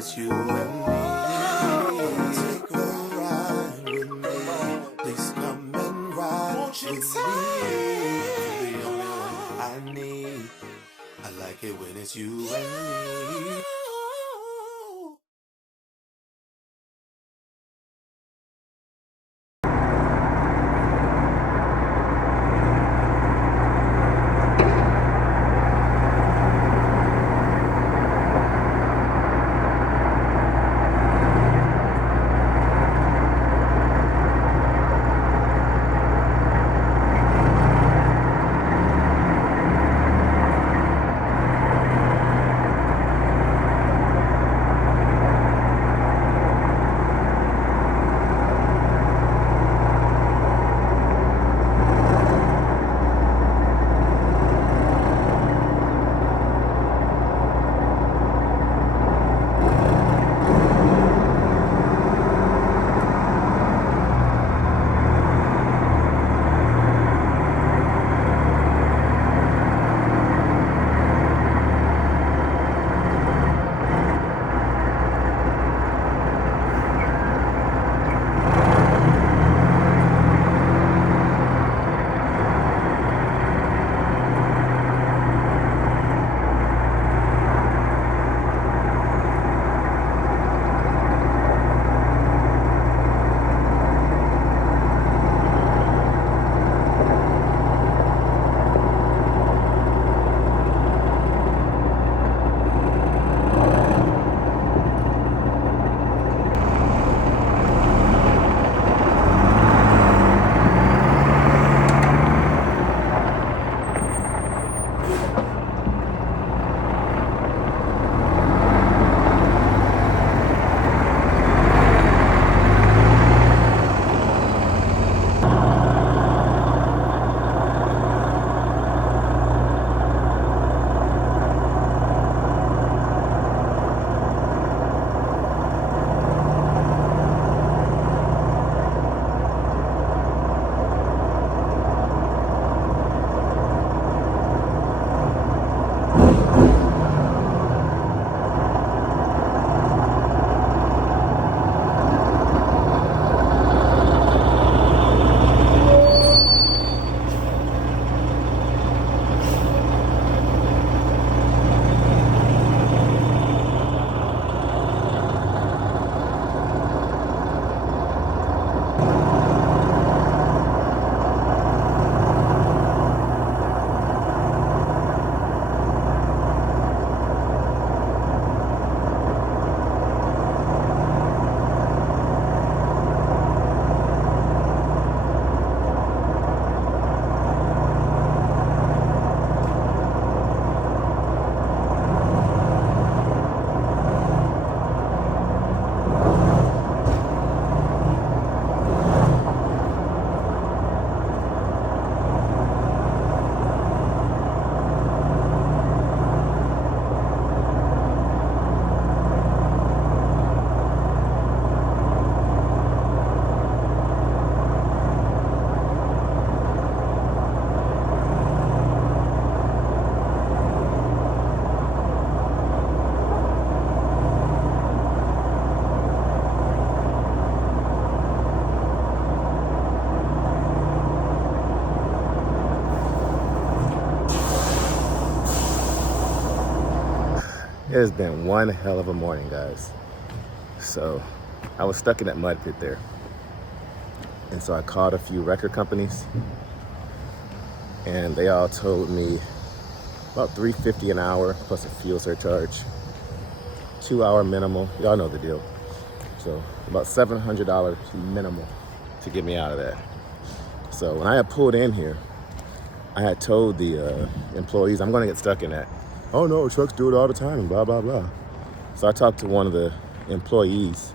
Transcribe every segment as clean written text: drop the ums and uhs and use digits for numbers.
it's you and me. Take a ride with me. Please come and ride with me. You're the only one I need. I like it when it's you and me. It has been one hell of a morning, guys. So I was stuck in that mud pit there. And so I called a few record companies and they all told me about $3.50 an hour plus a fuel surcharge, 2-hour minimal. Y'all know the deal. So about $700 minimal to get me out of that. So when I had pulled in here, I had told the employees, I'm gonna get stuck in that. Oh no, trucks do it all the time and blah, blah, blah. So I talked to one of the employees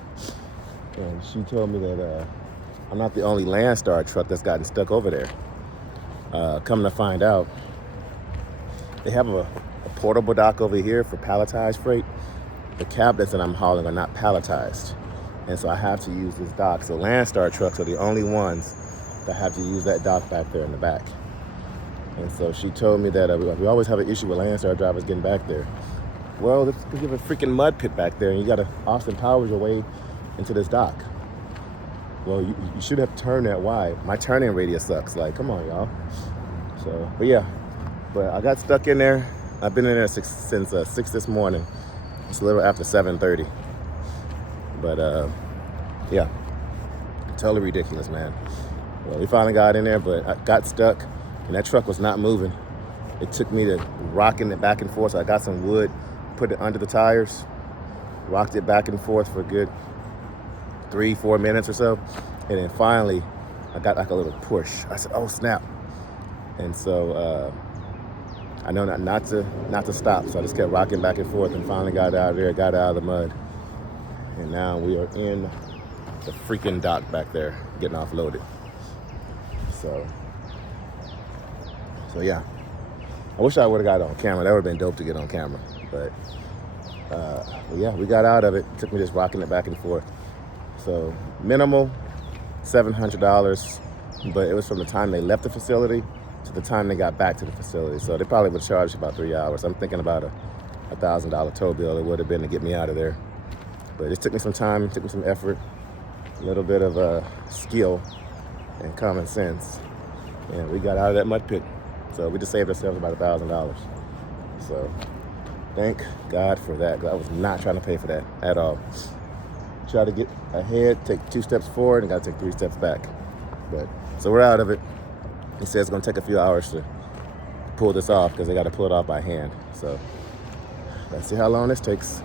and she told me that I'm not the only Landstar truck that's gotten stuck over there. Coming to find out, they have a portable dock over here for palletized freight. The cabinets that I'm hauling are not palletized. And so I have to use this dock. So Landstar trucks are the only ones that have to use that dock back there in the back. And so she told me that we always have an issue with Landstar drivers getting back there. Well, it's because you have a freaking mud pit back there, and you got to Austin Powers your way into this dock. Well, you should have turned that wide. My turning radius sucks. Like, come on, y'all. So, but yeah. But I got stuck in there. I've been in there since 6 this morning. It's a little after 7:30. But, yeah. Totally ridiculous, man. Well, we finally got in there, but I got stuck, and that truck was not moving. It took me to rocking it back and forth. So I got some wood, put it under the tires, rocked it back and forth for a good 3-4 minutes or so. And then finally, I got like a little push. I said, oh, snap. And so I know not to stop. So I just kept rocking back and forth and finally got out of there, got out of the mud. And now we are in the freaking dock back there, getting offloaded. So yeah. I wish I would have got it on camera. That would have been dope to get on camera. But yeah, we got out of it. It took me just rocking it back and forth. So minimal, $700. But it was from the time they left the facility to the time they got back to the facility. So they probably would charge about 3 hours. I'm thinking about a $1,000 tow bill it would have been to get me out of there. But it took me some time, it took me some effort, a little bit of skill and common sense. And we got out of that mud pit. So we just saved ourselves about $1,000. So thank God for that, because I was not trying to pay for that at all. Try to get ahead, take 2 steps forward, and got to take 3 steps back. But so we're out of it. He says it's gonna take a few hours to pull this off because they got to pull it off by hand. So let's see how long this takes.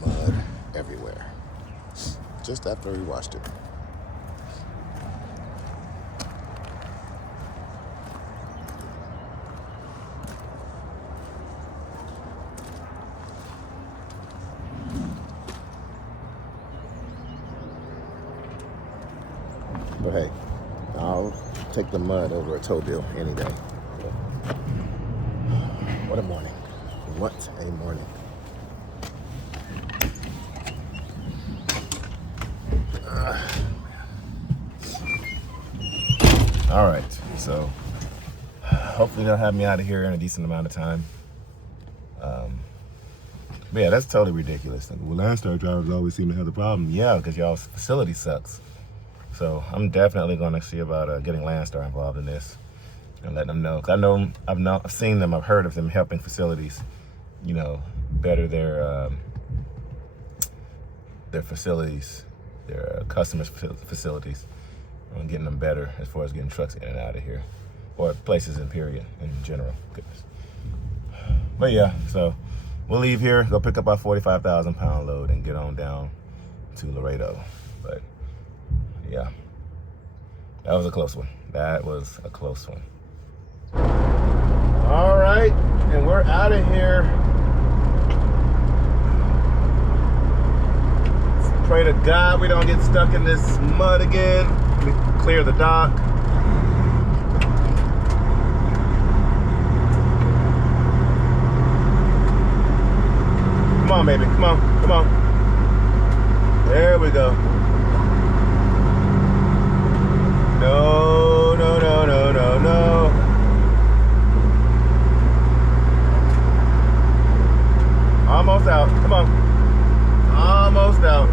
Mud everywhere. Just after we washed it. But hey, I'll take the mud over a tow bill any day. What a morning. What a morning. All right, so hopefully they'll have me out of here in a decent amount of time. But yeah, that's totally ridiculous. Well, Landstar drivers always seem to have the problem. Yeah, because y'all's facility sucks. So I'm definitely going to see about getting Landstar involved in this and letting them know. Because I've seen them, I've heard of them helping facilities, you know, better their facilities, their customers' facilities, and getting them better as far as getting trucks in and out of here, or places in period in general. Goodness. But yeah, so we'll leave here, go pick up our 45,000 pound load and get on down to Laredo. But yeah, that was a close one. That was a close one. All right, and we're out of here. Let's pray to God we don't get stuck in this mud again. We clear the dock. Come on, baby, come on, come on. There we go. No, no, no, no, no, no. Almost out, come on. Almost out.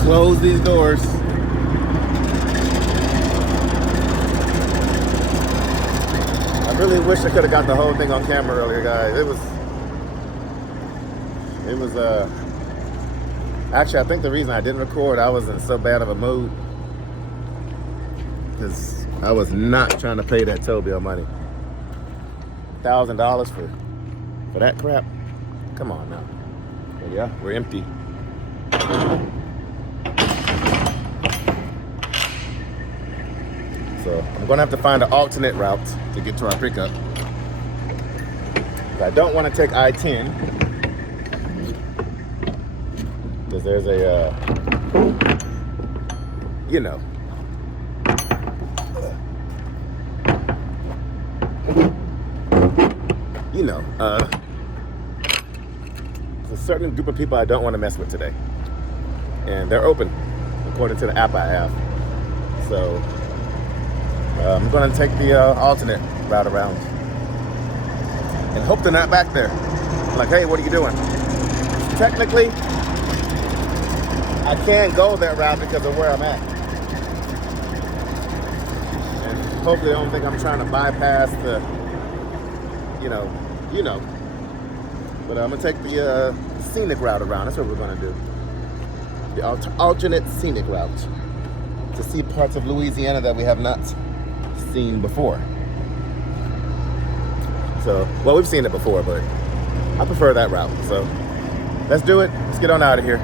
Close these doors. I really wish I could have got the whole thing on camera earlier, guys. It was actually, I think the reason I didn't record, I was in so bad of a mood because I was not trying to pay that tow bill money. $1,000 for that crap? Come on now. But yeah, we're empty. So I'm gonna have to find an alternate route to get to our pickup. I don't want to take I-10 because there's a, you know, there's a certain group of people I don't want to mess with today, and they're open according to the app I have. So I'm going to take the alternate route around and hope they're not back there. Like, hey, what are you doing? Technically, I can't go that route because of where I'm at. And hopefully they don't think I'm trying to bypass the, you know. But I'm going to take the scenic route around. That's what we're going to do. The alternate scenic route to see parts of Louisiana that we have not seen before. So, well, we've seen it before, but I prefer that route. So let's do it. Let's get on out of here.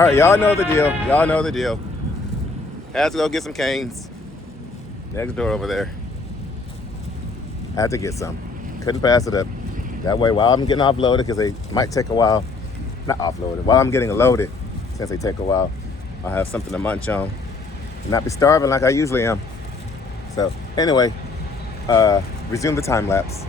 All right, y'all know the deal. Y'all know the deal. Had to go get some canes. Next door over there. Had to get some. Couldn't pass it up. That way, while I'm getting offloaded, because they might take a while. Not offloaded. While I'm getting loaded, since they take a while, I'll have something to munch on. And not be starving like I usually am. So, anyway, resume the time lapse.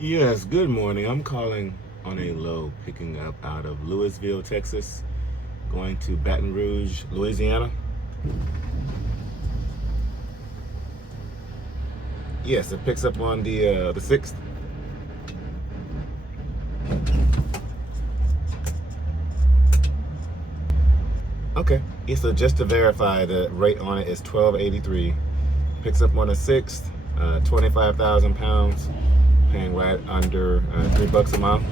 Yes, good morning. I'm calling on a load picking up out of Louisville, Texas, going to Baton Rouge, Louisiana. Yes, it picks up on the 6th. Okay. Yeah, so just to verify, the rate on it is $12.83. Picks up on the 6th, 25,000 pounds, paying right under $3 a mile.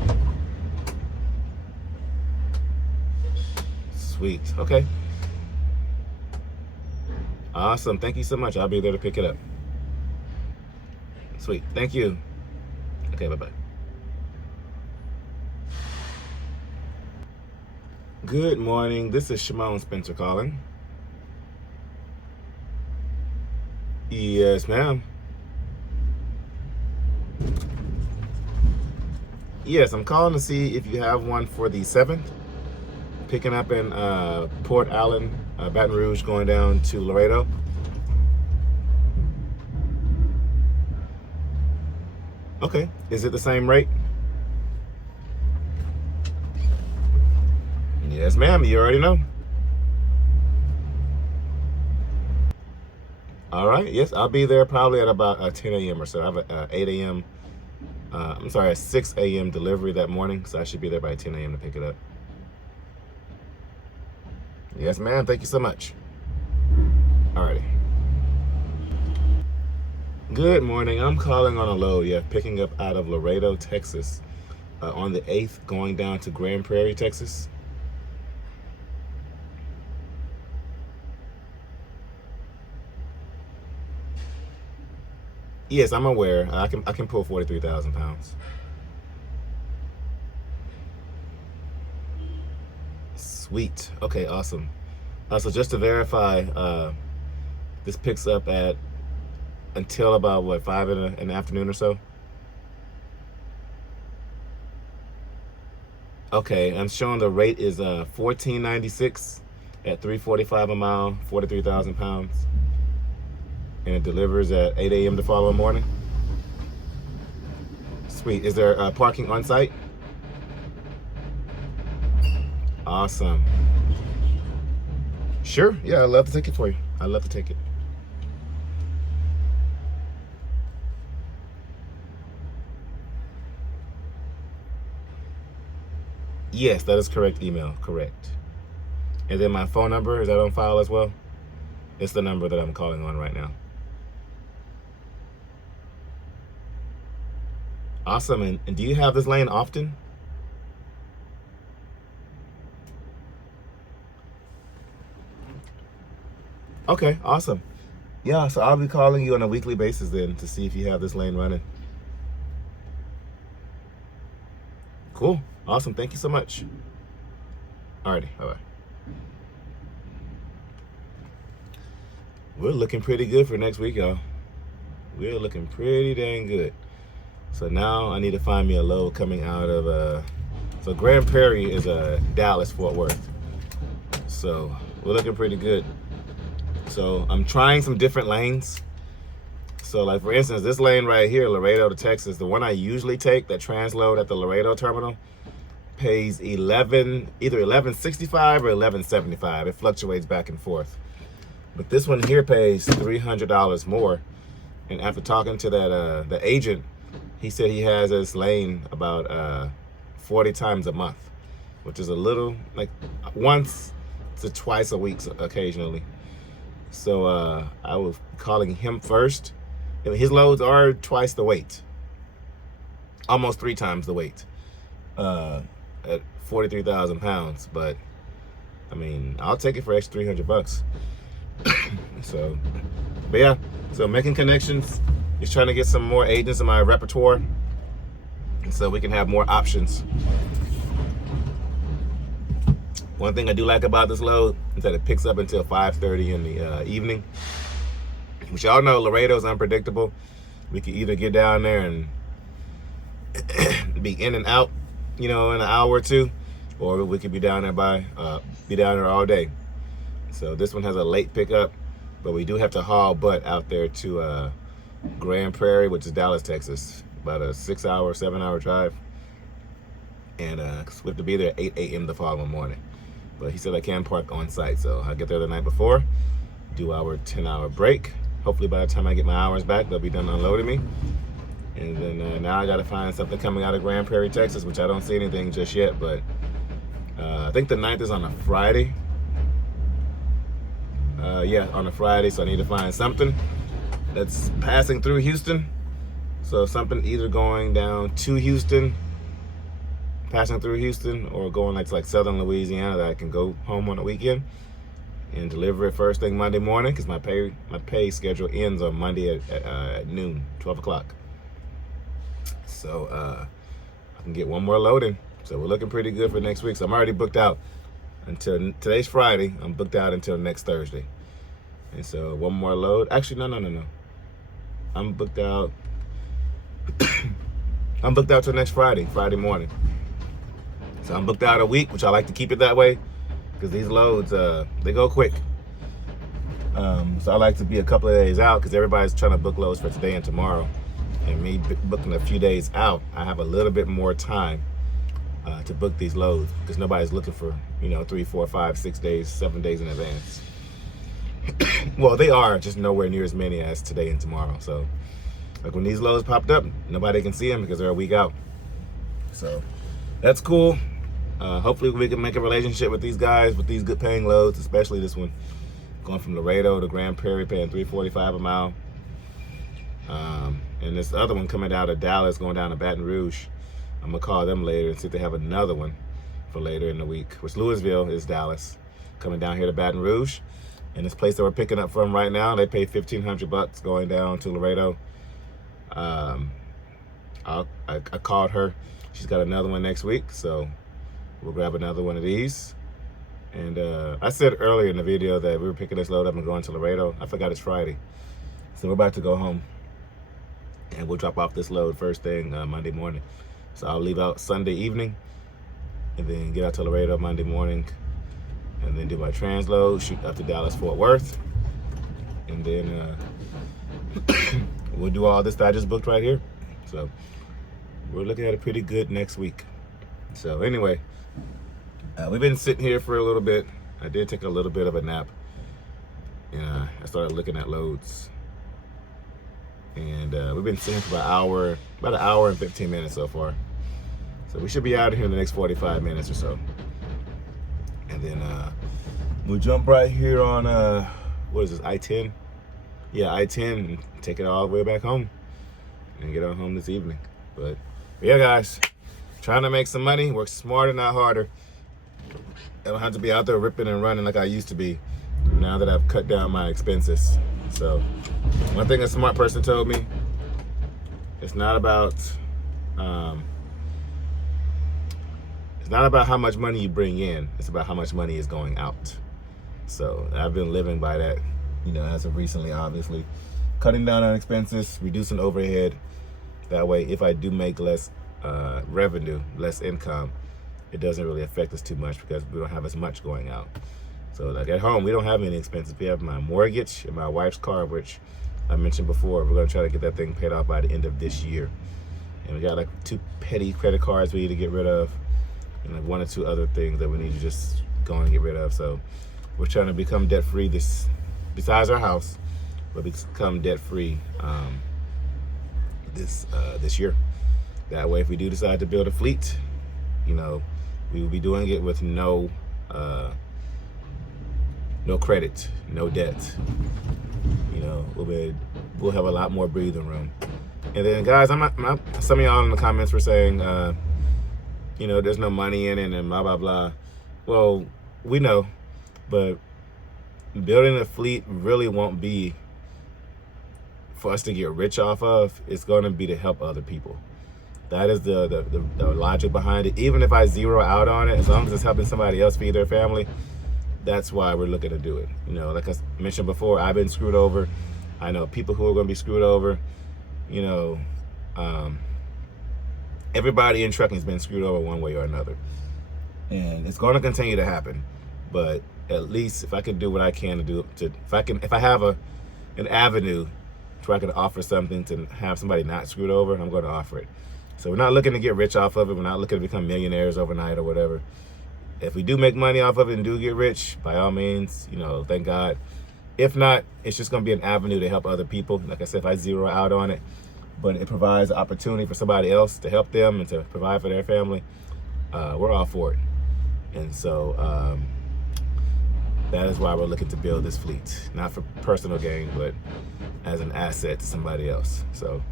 Sweet. Okay. Awesome. Thank you so much. I'll be there to pick it up. Sweet. Thank you. Okay, bye-bye. Good morning. This is Shimon Spencer calling. Yes, ma'am. Yes, I'm calling to see if you have one for the 7th. Picking up in Port Allen, Baton Rouge, going down to Laredo. Okay. Is it the same rate? Yes, ma'am. You already know. All right. Yes, I'll be there probably at about 10 a.m. or so. I have a 8 a.m. I'm sorry, a 6 a.m. delivery that morning, so I should be there by 10 a.m. to pick it up. Yes, ma'am. Thank you so much. Alrighty. Good morning. I'm calling on a load. Yeah, picking up out of Laredo, Texas, on the 8th, going down to Grand Prairie, Texas. Yes, I'm aware. I can pull 43,000 pounds. Sweet. Okay, awesome. So just to verify, this picks up at until about what, 5 in the afternoon or so. Okay, I'm showing the rate is $14.96 at $3.45 a mile, 43,000 pounds, and it delivers at 8 a.m. the following morning. Sweet. Is there parking on site? Awesome. Sure. Yeah, I'd love to take it for you. I'd love to take it. Yes, that is correct email. Correct. And then my phone number, is that on file as well? It's the number that I'm calling on right now. Awesome. And do you have this lane often? Okay, awesome. Yeah, so I'll be calling you on a weekly basis then to see if you have this lane running. Cool. Awesome. Thank you so much. Alrighty. Bye-bye. We're looking pretty good for next week, y'all. We're looking pretty dang good. So now I need to find me a load coming out of, so Grand Prairie is Dallas, Fort Worth. So we're looking pretty good. So I'm trying some different lanes. So like for instance, this lane right here, Laredo to Texas, the one I usually take, that transload at the Laredo terminal, pays either $11.65 or $11.75. It fluctuates back and forth. But this one here pays $300 more. And after talking to that the agent, he said he has this lane about 40 times a month, which is a little, like once to twice a week occasionally. So I was calling him first. His loads are twice the weight, almost 3 times the weight, at 43,000 pounds. But I mean, I'll take it for extra $300. So, but yeah, so making connections, just trying to get some more agents in my repertoire, so we can have more options. One thing I do like about this load is that it picks up until 5:30 in the evening, which y'all know Laredo's unpredictable. We could either get down there and be in and out, you know, in an hour or two, or we could be down there all day. So this one has a late pickup, but we do have to haul butt out there to Grand Prairie, which is Dallas, Texas. about a 6 hour, 7 hour drive. And we have to be there at 8 a.m. the following morning. But he said I can park on site, so I'll get there the night before, do our 10-hour break. Hopefully by the time I get my hours back, they'll be done unloading me. And then now I gotta find something coming out of Grand Prairie, Texas, which I don't see anything just yet, but I think the 9th is on a Friday. Yeah, on a Friday, so I need to find something that's passing through Houston. So something either going down to Houston, passing through Houston, or going like southern Louisiana that I can go home on the weekend and deliver it first thing Monday morning, because my pay schedule ends on Monday at noon, 12 o'clock. So I can get one more load in. So we're looking pretty good for next week. So I'm already booked out until today's Friday. I'm booked out until next Thursday. And so one more load. Actually, no. I'm booked out. I'm booked out till next Friday morning. So I'm booked out a week, which I like to keep it that way because these loads, they go quick. So I like to be a couple of days out because everybody's trying to book loads for today and tomorrow. And me booking a few days out, I have a little bit more time to book these loads because nobody's looking for, 3, 4, 5, 6 days, 7 days in advance. Well, they are, just nowhere near as many as today and tomorrow. So like when these loads popped up, nobody can see them because they're a week out. So that's cool. Hopefully we can make a relationship with these guys with these good paying loads, especially this one going from Laredo to Grand Prairie, paying $3.45 a mile. And this other one coming out of Dallas, going down to Baton Rouge. I'm gonna call them later and see if they have another one for later in the week, which Louisville is Dallas, coming down here to Baton Rouge. And this place that we're picking up from right now, they pay $1,500 going down to Laredo. I called her. She's got another one next week, so we'll grab another one of these. And I said earlier in the video that we were picking this load up and going to Laredo. I forgot it's Friday. So we're about to go home. And we'll drop off this load first thing Monday morning. So I'll leave out Sunday evening and then get out to Laredo Monday morning and then do my transload, shoot up to Dallas, Fort Worth. And then we'll do all this that I just booked right here. So we're looking at a pretty good next week. So anyway, we've been sitting here for a little bit. I did take a little bit of a nap. And I started looking at loads. And we've been sitting for about an hour and 15 minutes so far. So we should be out of here in the next 45 minutes or so. And then we'll jump right here on, what is this, I-10? Yeah, I-10, and take it all the way back home and get on home this evening. But yeah, guys, trying to make some money, work smarter, not harder. I don't have to be out there ripping and running like I used to be now that I've cut down my expenses. So one thing a smart person told me, it's not about how much money you bring in, it's about how much money is going out. So I've been living by that, as of recently, obviously. Cutting down on expenses, reducing overhead. That way, if I do make less revenue, less income, it doesn't really affect us too much because we don't have as much going out. So like at home, we don't have any expenses. We have my mortgage and my wife's car, which I mentioned before. We're gonna try to get that thing paid off by the end of this year. And we got like 2 petty credit cards we need to get rid of, and like 1 or 2 other things that we need to just go and get rid of. So we're trying to become debt free besides our house, but become debt free this year. That way, if we do decide to build a fleet, we will be doing it with no credit, no debt. We'll have a lot more breathing room. And then, guys, some of y'all in the comments were saying, there's no money in it and blah blah blah. Well, we know, but building a fleet really won't be for us to get rich off of. It's going to be to help other people. That is the logic behind it. Even if I zero out on it, as long as it's helping somebody else feed their family, that's why we're looking to do it. Like I mentioned before, I've been screwed over. I know people who are going to be screwed over. Everybody in trucking has been screwed over one way or another. And it's going to continue to happen. But at least if I can do what I can to do, if I have an avenue to where I could offer something to have somebody not screwed over, I'm going to offer it. So we're not looking to get rich off of it. We're not looking to become millionaires overnight or whatever. If we do make money off of it and do get rich, by all means, you know, thank God. If not, it's just going to be an avenue to help other people. Like I said, if I zero out on it, but it provides an opportunity for somebody else to help them and to provide for their family, we're all for it. And so that is why we're looking to build this fleet, not for personal gain, but as an asset to somebody else. So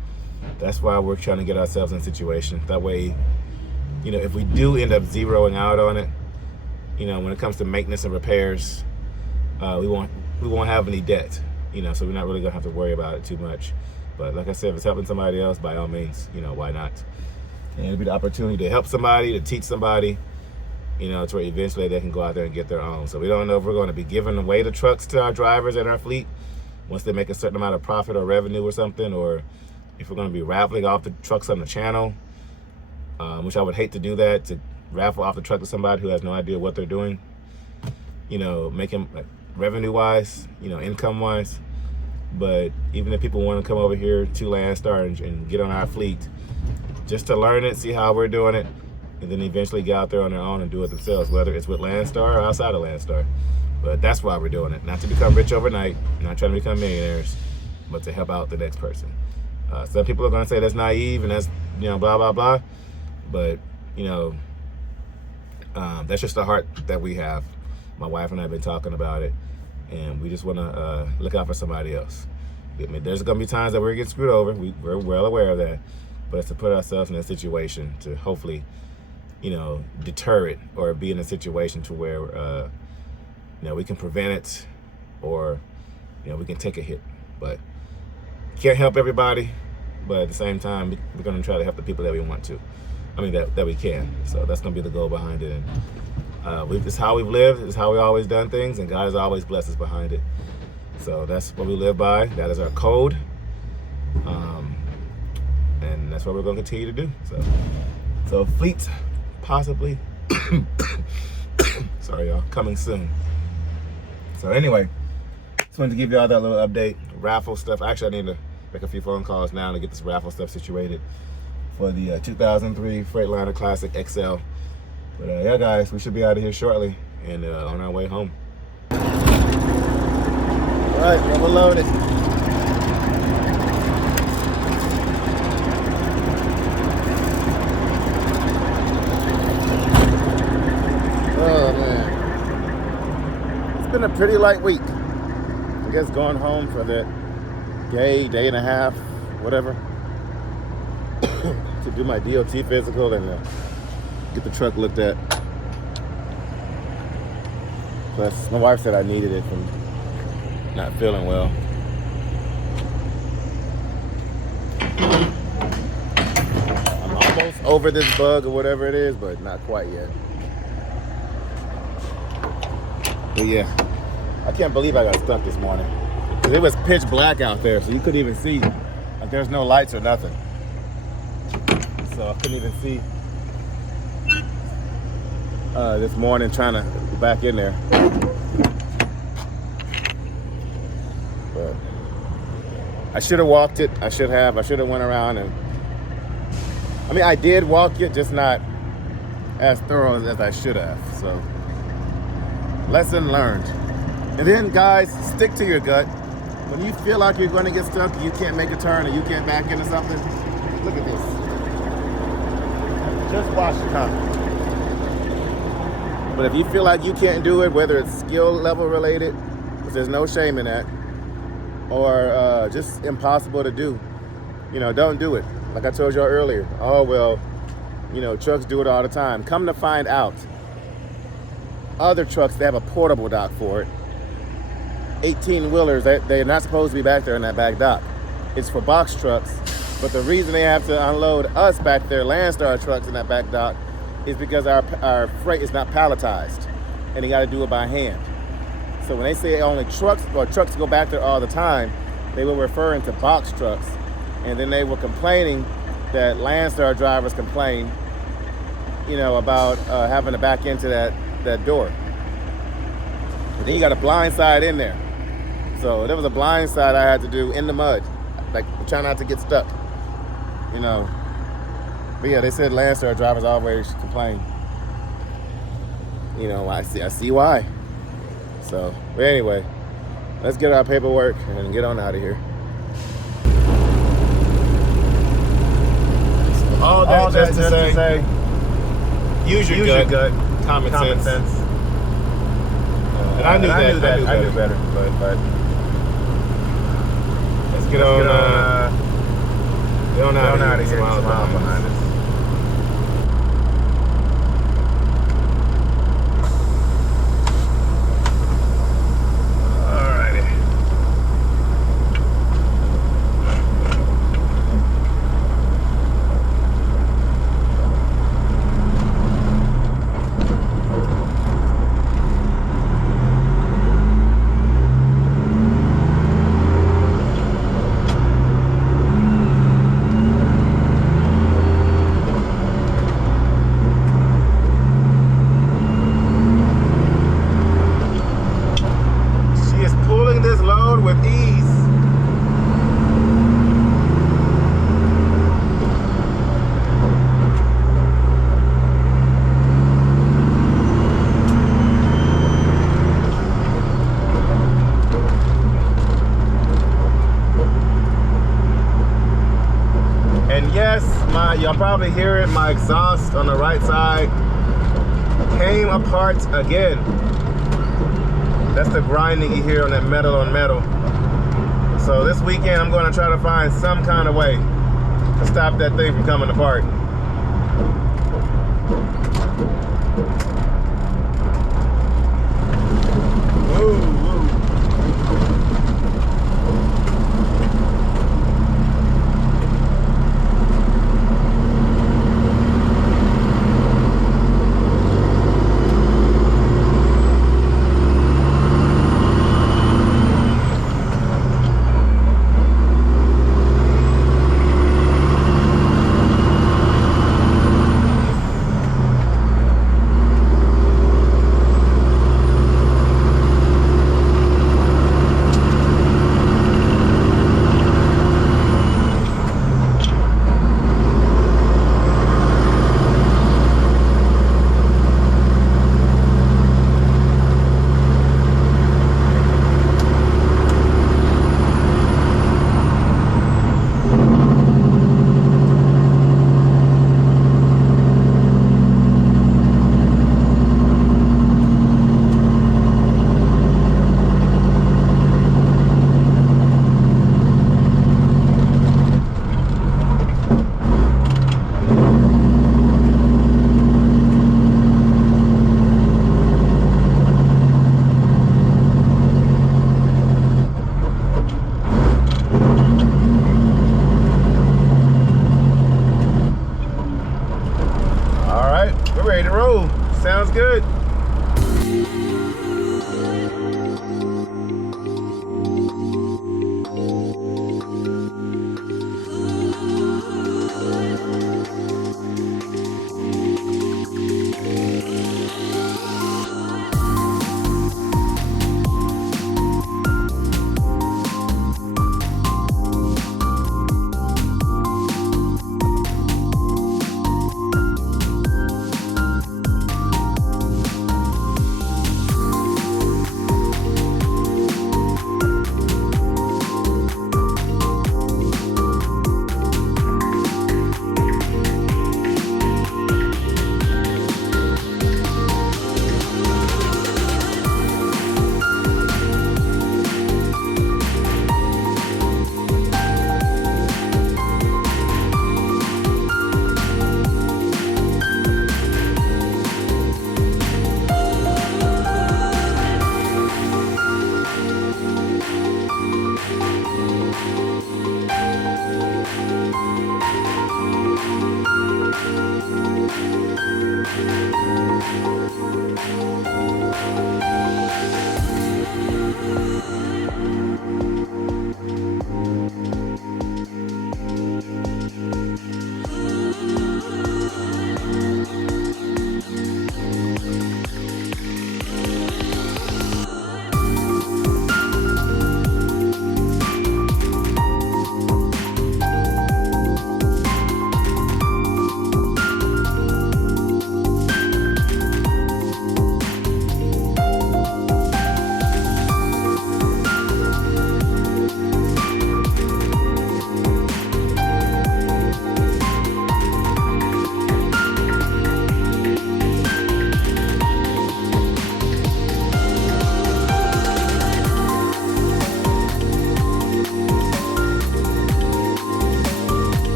that's why we're trying to get ourselves in a situation. That way, you know, if we do end up zeroing out on it, you know, when it comes to maintenance and repairs, we won't have any debt, you know, so we're not really gonna have to worry about it too much. But like I said, if it's helping somebody else, by all means, you know, why not? And it'll be the opportunity to help somebody, to teach somebody, you know, to where eventually they can go out there and get their own. So we don't know if we're going to be giving away the trucks to our drivers in our fleet once they make a certain amount of profit or revenue or something, or if we're going to be raffling off the trucks on the channel, which I would hate to do that, to raffle off the truck to somebody who has no idea what they're doing, you know, making like, revenue-wise, you know, income-wise. But even if people want to come over here to Landstar and get on our fleet, just to learn it, see how we're doing it, and then eventually get out there on their own and do it themselves, whether it's with Landstar or outside of Landstar. But that's why we're doing it. Not to become rich overnight, not trying to become millionaires, but to help out the next person. Some people are going to say that's naive and that's, you know, blah, blah, blah. But, you know, that's just the heart that we have. My wife and I have been talking about it, and we just want to look out for somebody else. I mean, there's going to be times that we're going to get screwed over. We're well aware of that. But it's to put ourselves in a situation to hopefully, you know, deter it, or be in a situation to where, you know, we can prevent it, or, you know, we can take a hit. But can't help everybody, but at the same time, we're going to try to help the people that we want to. I mean, that we can. So that's going to be the goal behind it. And it's how we've lived. It's how we always done things, and God has always blessed us behind it. So that's what we live by. That is our code. And that's what we're going to continue to do. So fleet possibly, sorry y'all, coming soon. So anyway, just wanted to give y'all that little update. Raffle stuff. Actually, I need to make a few phone calls now to get this raffle stuff situated for the 2003 Freightliner Classic XL. But yeah, guys, we should be out of here shortly and on our way home. All right, we're loaded. Oh man, it's been a pretty light week. I guess going home for that day and a half, whatever, to do my DOT physical and get the truck looked at. Plus, my wife said I needed it from not feeling well. I'm almost over this bug or whatever it is, but not quite yet. But yeah, I can't believe I got stuck this morning. Because it was pitch black out there, so you couldn't even see. Like, there's no lights or nothing. So I couldn't even see this morning trying to go back in there. But I should have walked it. I should have went around and, I mean, I did walk it, just not as thorough as I should have. So lesson learned. And then guys, stick to your gut. When you feel like you're going to get stuck, you can't make a turn or you can't back into something, look at this. Just watch it come. But if you feel like you can't do it, whether it's skill level related, because there's no shame in that, or just impossible to do, you know, don't do it. Like I told y'all earlier, oh, well, you know, trucks do it all the time. Come to find out, other trucks, they have a portable dock for it. 18-wheelers, they're not supposed to be back there in that back dock. It's for box trucks. But the reason they have to unload us back there, Landstar trucks in that back dock, is because our freight is not palletized, and you got to do it by hand. So when they say only trucks or trucks go back there all the time, they were referring to box trucks. And then they were complaining that Landstar drivers complain, you know, about having to back into that door. And then you got a blind side in there. So there was a blind side I had to do in the mud. like try not to get stuck, you know. But yeah, they said Landstar drivers always complain. You know, I see why. So, but anyway, let's get our paperwork and get on out of here. All that just to say, use your gut, common sense. And I knew better, but let's get on out of here. Smile behind us. Y'all probably hear it, my exhaust on the right side came apart again. That's the grinding you hear on that metal on metal. So this weekend I'm going to try to find some kind of way to stop that thing from coming apart. Sounds good.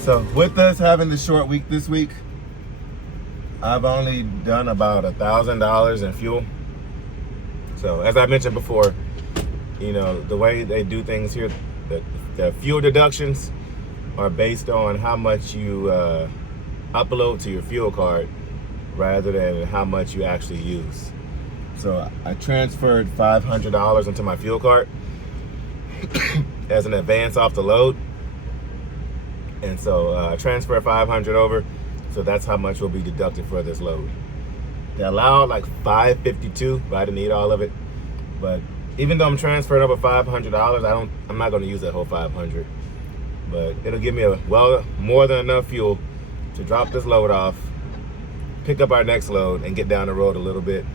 So with us having the short week this week, I've only done about $1,000 in fuel. So as I mentioned before, you know, the way they do things here, the fuel deductions are based on how much you upload to your fuel card rather than how much you actually use. So I transferred $500 into my fuel card as an advance off the load. And so I transferred 500 over. So that's how much will be deducted for this load. They allowed like $552, but I didn't need all of it. But even though I'm transferring over $500, I'm not going to use that whole 500. But it'll give me more than enough fuel to drop this load off, pick up our next load, and get down the road a little bit.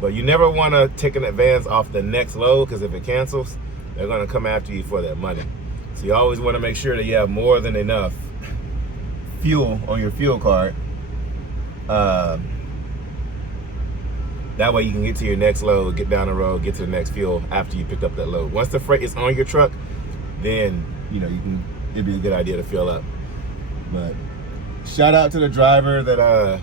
But you never want to take an advance off the next load, because if it cancels, they're going to come after you for that money. So you always want to make sure that you have more than enough fuel on your fuel card. That way you can get to your next load, get down the road, get to the next fuel after you picked up that load. Once the freight is on your truck, then you know it'd be a good idea to fill up. But shout out to the driver that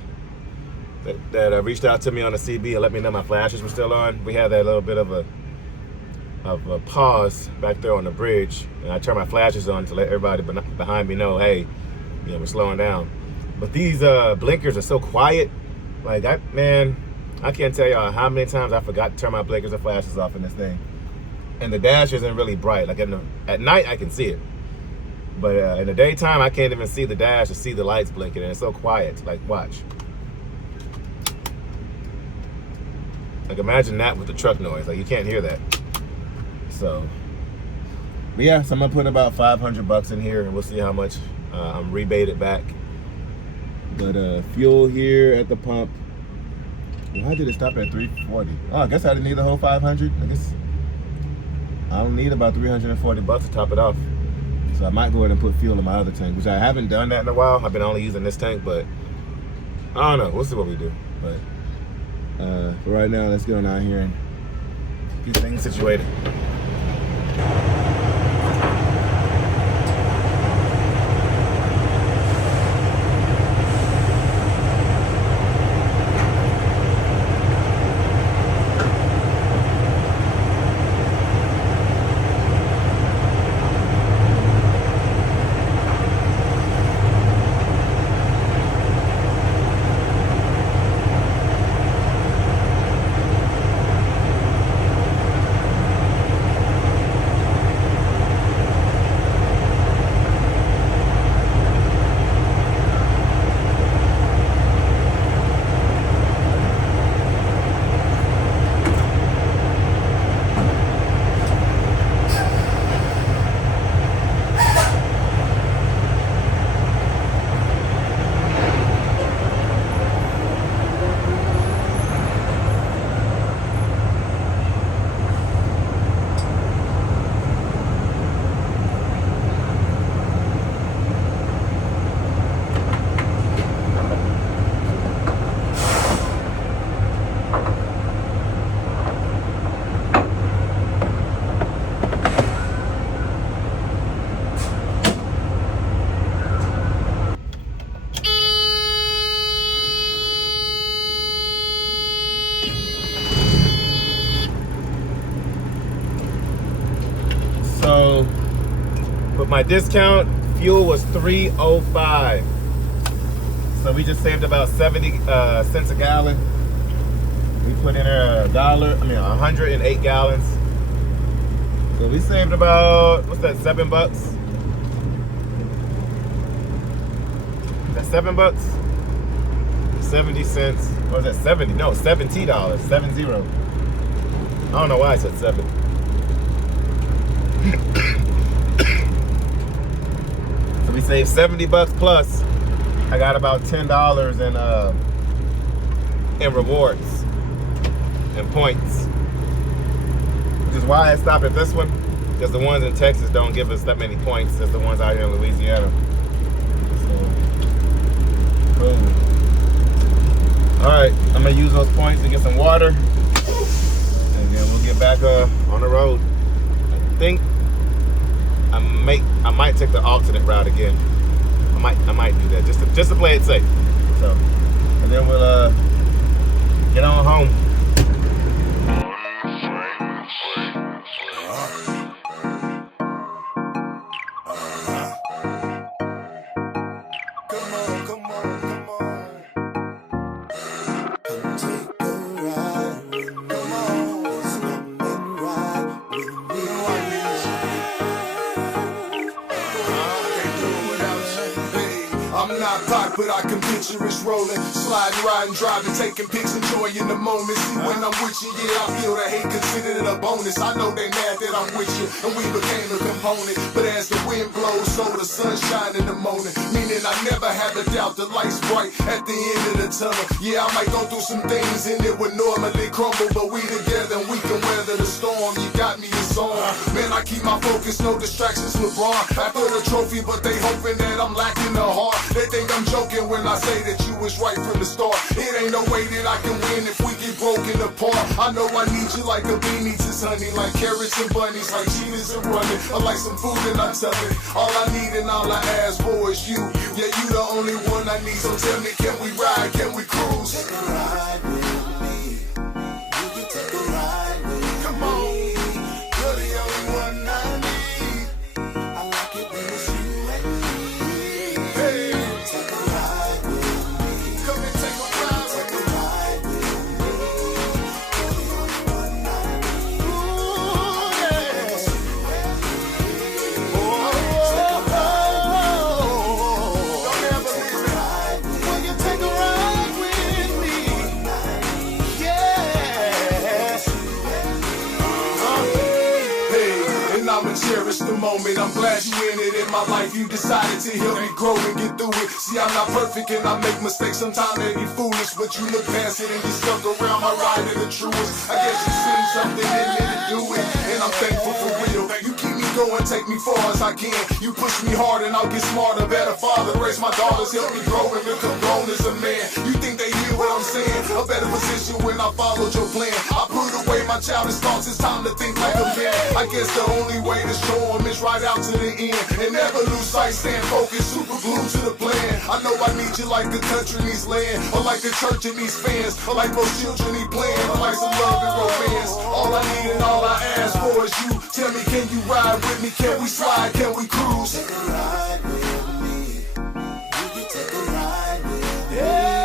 reached out to me on the CB and let me know my flashes were still on. We had that little bit of a pause back there on the bridge, and I turned my flashes on to let everybody behind me know, hey, you know, we're slowing down. But these blinkers are so quiet. Like, I can't tell y'all how many times I forgot to turn my blinkers and flashes off in this thing. And the dash isn't really bright. Like at night I can see it, but in the daytime I can't even see the dash or see the lights blinking, and it's so quiet. Like, watch. Like, imagine that with the truck noise. Like, you can't hear that. So, but yeah, so I'm gonna put about $500 in here, and we'll see how much I'm rebated back. But fuel here at the pump. Why did it stop at 340? Oh, I guess I didn't need the whole 500. I guess I don't need about $340 to top it off. So I might go ahead and put fuel in my other tank, which I haven't done that in a while. I've been only using this tank, but I don't know. We'll see what we do. But for right now, let's get on out here and get things situated. So with my discount, fuel was $3.05. So we just saved about 70 cents a gallon. We put in $108 gallons. So we saved about, what's that, $7? That's $7? 70 cents. Or is that 70? No, $70. 70. I don't know why I said 7. So we saved $70 plus. I got about $10 in rewards and points, which is why I stopped at this one, because the ones in Texas don't give us that many points as the ones out here in Louisiana. So, boom. All right, I'm gonna use those points to get some water, and then we'll get back on the road. I think I might take the alternate route again. I might do that just to play it safe. So, and then we'll get on home. But I can picture us rolling, sliding, riding, driving, taking pics, enjoying the moment. See, when I'm with you, yeah, I feel the hate, consider it a bonus. I know they mad that I'm with you, and we became a component. But as the wind blows, so the sun shine in the morning. Meaning I never have a doubt the light's bright at the end of the tunnel. Yeah, I might go through some things and it would normally crumble, but we together and we can weather the storm. You got me a song. Man, I keep my focus, no distractions, LeBron. After the trophy, but they hoping that I'm lacking the heart. They think I'm joking when I say that you was right from the start. It ain't no way that I can win if we get broken apart. I know I need you like a bee needs his honey, like carrots and bunnies, like cheetahs and running. I like some food and I tell it. All I need and all I ask for is you. Yeah, you the only one I need. So tell me, can we ride? Can we cruise? Take a ride with me. You can take a ride with me. Come on. You're the only one I need. I like it when it's you and me. Hey. Take a ride with me. Come and take a ride with me. Take a ride with me. You're the only one I need. Ooh, yeah. Oh, take a ride with me. Don't ever leave me. Will you take a ride with me? Yeah. Hey, and I'ma cherish the moment. I'm glad you in it in my life. You decided to help me grow and get through it. See, I'm not perfect and I make mistakes. Sometimes they be foolish, but you look past it and you stuck around my ride in the truest. I guess you seen something in me to do it, and I'm thankful for real. You keep me going, take me far as I can. You push me hard and I'll get smarter, better father. Raise my daughters, help me grow and become grown as a man. You think they hear what I'm saying? A better position when I followed your plan. I put away my childish thoughts, it's time to think like a man. I guess the only way to show them is right out to the end. And never lose sight, stand focused, super glued to the plan. I know I need you like the country needs land, or like the church and these fans, or like most children need playing, or like some love and romance. All I need and all I ask for is you. Tell me, can you ride with me? Can we slide? Can we cruise? Take a ride with me. You can take a ride with me. Yeah.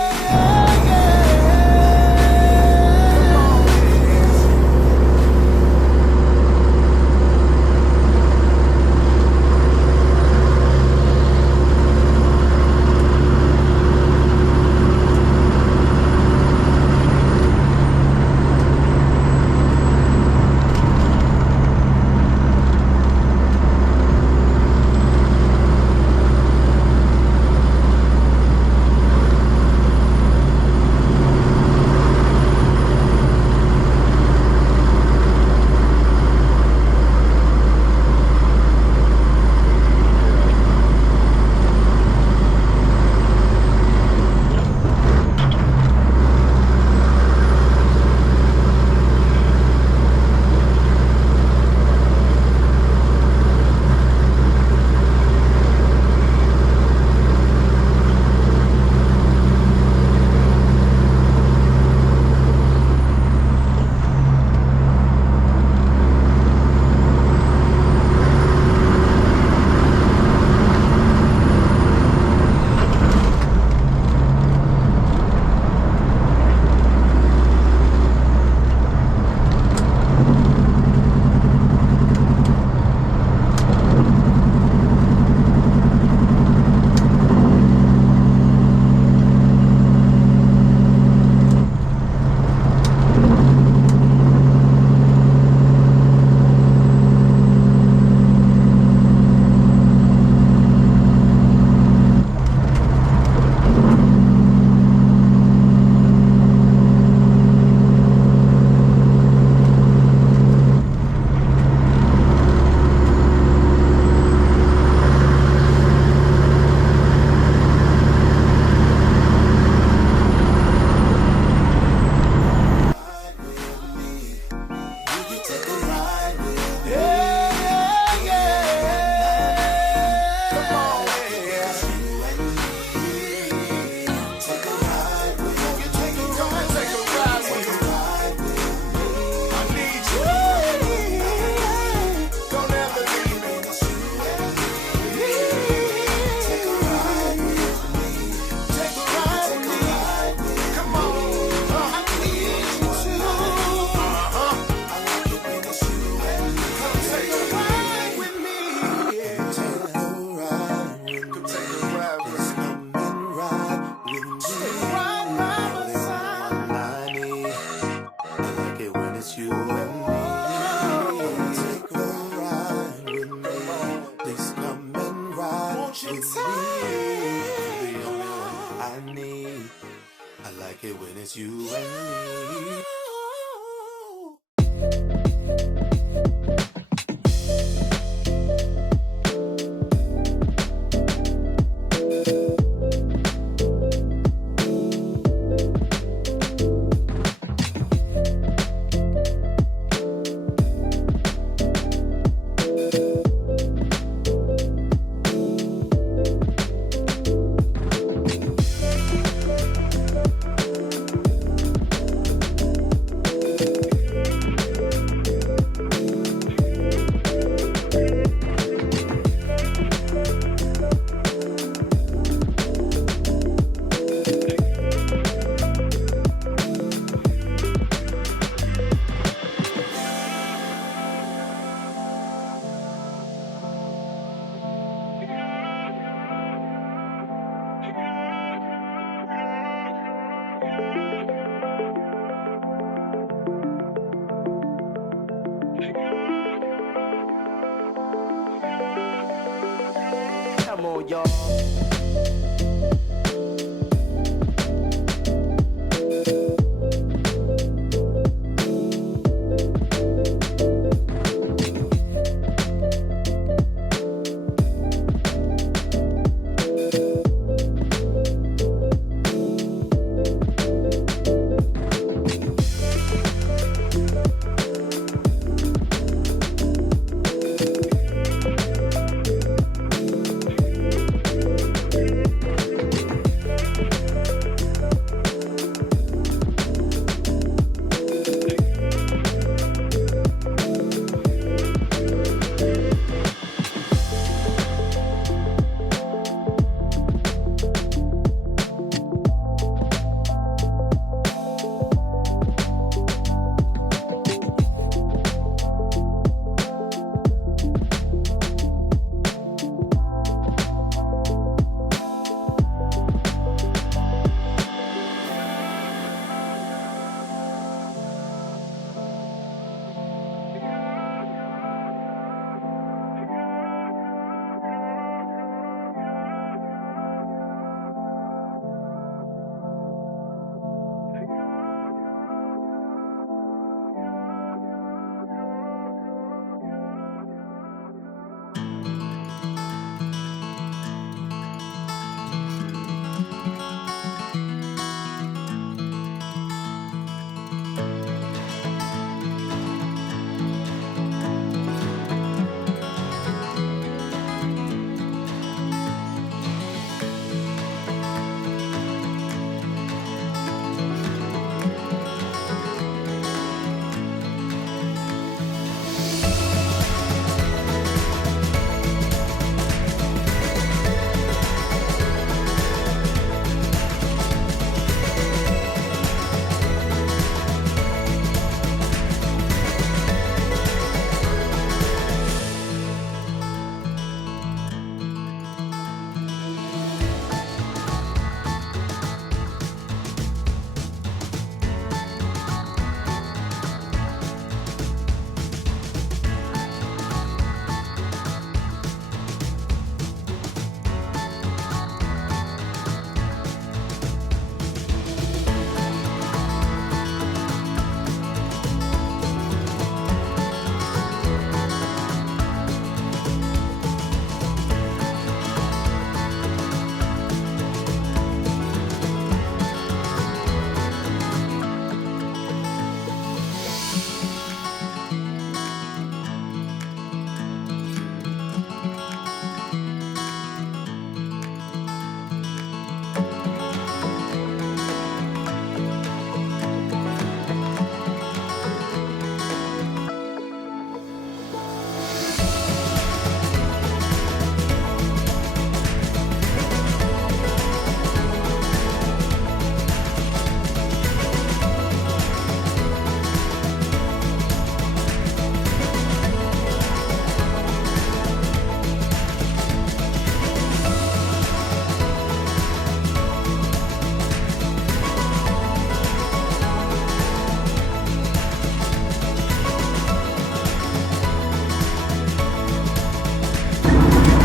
Come on, y'all.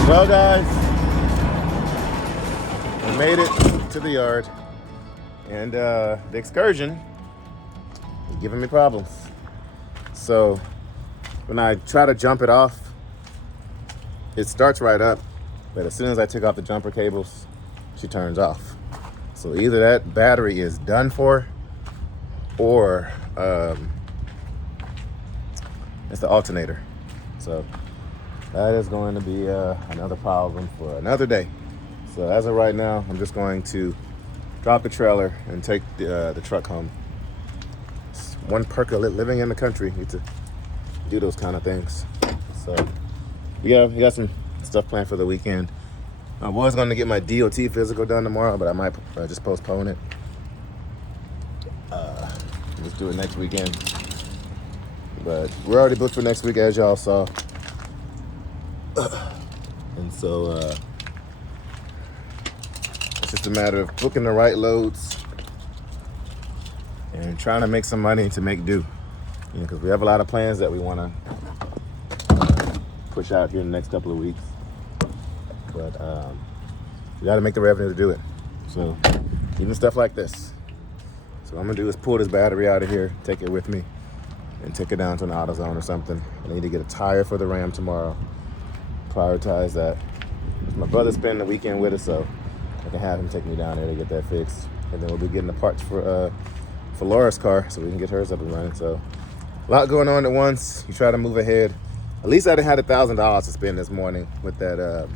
Well, guys, I made it to the yard, and the excursion is giving me problems. So when I try to jump it off, it starts right up, but as soon as I take off the jumper cables, she turns off. So either that battery is done for, or it's the alternator. So that is going to be another problem for another day. So as of right now, I'm just going to drop the trailer and take the truck home. It's one perk of living in the country. You get to do those kind of things. So yeah, we got some stuff planned for the weekend. I was going to get my DOT physical done tomorrow, but I might just postpone it. Just do it next weekend. But we're already booked for next week, as y'all saw. And so it's just a matter of booking the right loads and trying to make some money to make do. You know, because we have a lot of plans that we want to push out here in the next couple of weeks. but you got to make the revenue to do it. So even stuff like this. So what I'm gonna do is pull this battery out of here, take it with me, and take it down to an AutoZone or something. I need to get a tire for the Ram tomorrow. Prioritize that. My brother's spending the weekend with us, so I can have him take me down there to get that fixed. And then we'll be getting the parts for Laura's car so we can get hers up and running. So a lot going on at once. You try to move ahead. At least I didn't have $1,000 to spend this morning with that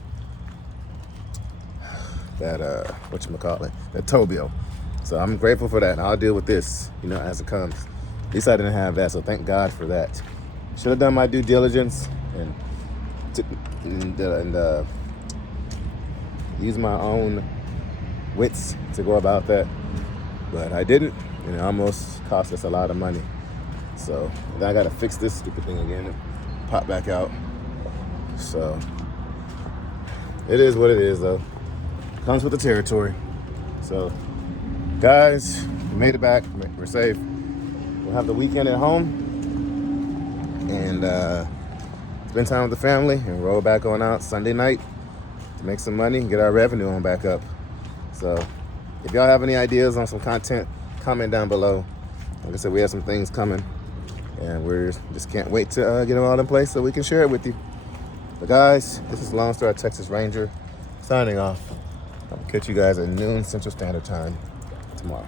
whatchamacallit, that tow bill. So I'm grateful for that, and I'll deal with this, you know, as it comes. At least I didn't have that, so thank God for that. Should have done my due diligence and use my own wits to go about that, but I didn't, and it almost cost us a lot of money. So then I gotta fix this stupid thing again and pop back out. So it is what it is, though. Comes with the territory. So guys, we made it back. We're safe. We'll have the weekend at home and spend time with the family and roll back on out Sunday night to make some money and get our revenue on back up. So if y'all have any ideas on some content, comment down below. Like I said, we have some things coming and we just can't wait to get them all in place so we can share it with you. But guys, this is LoneStarTexasRanger signing off. I'll catch you guys at noon Central Standard Time tomorrow.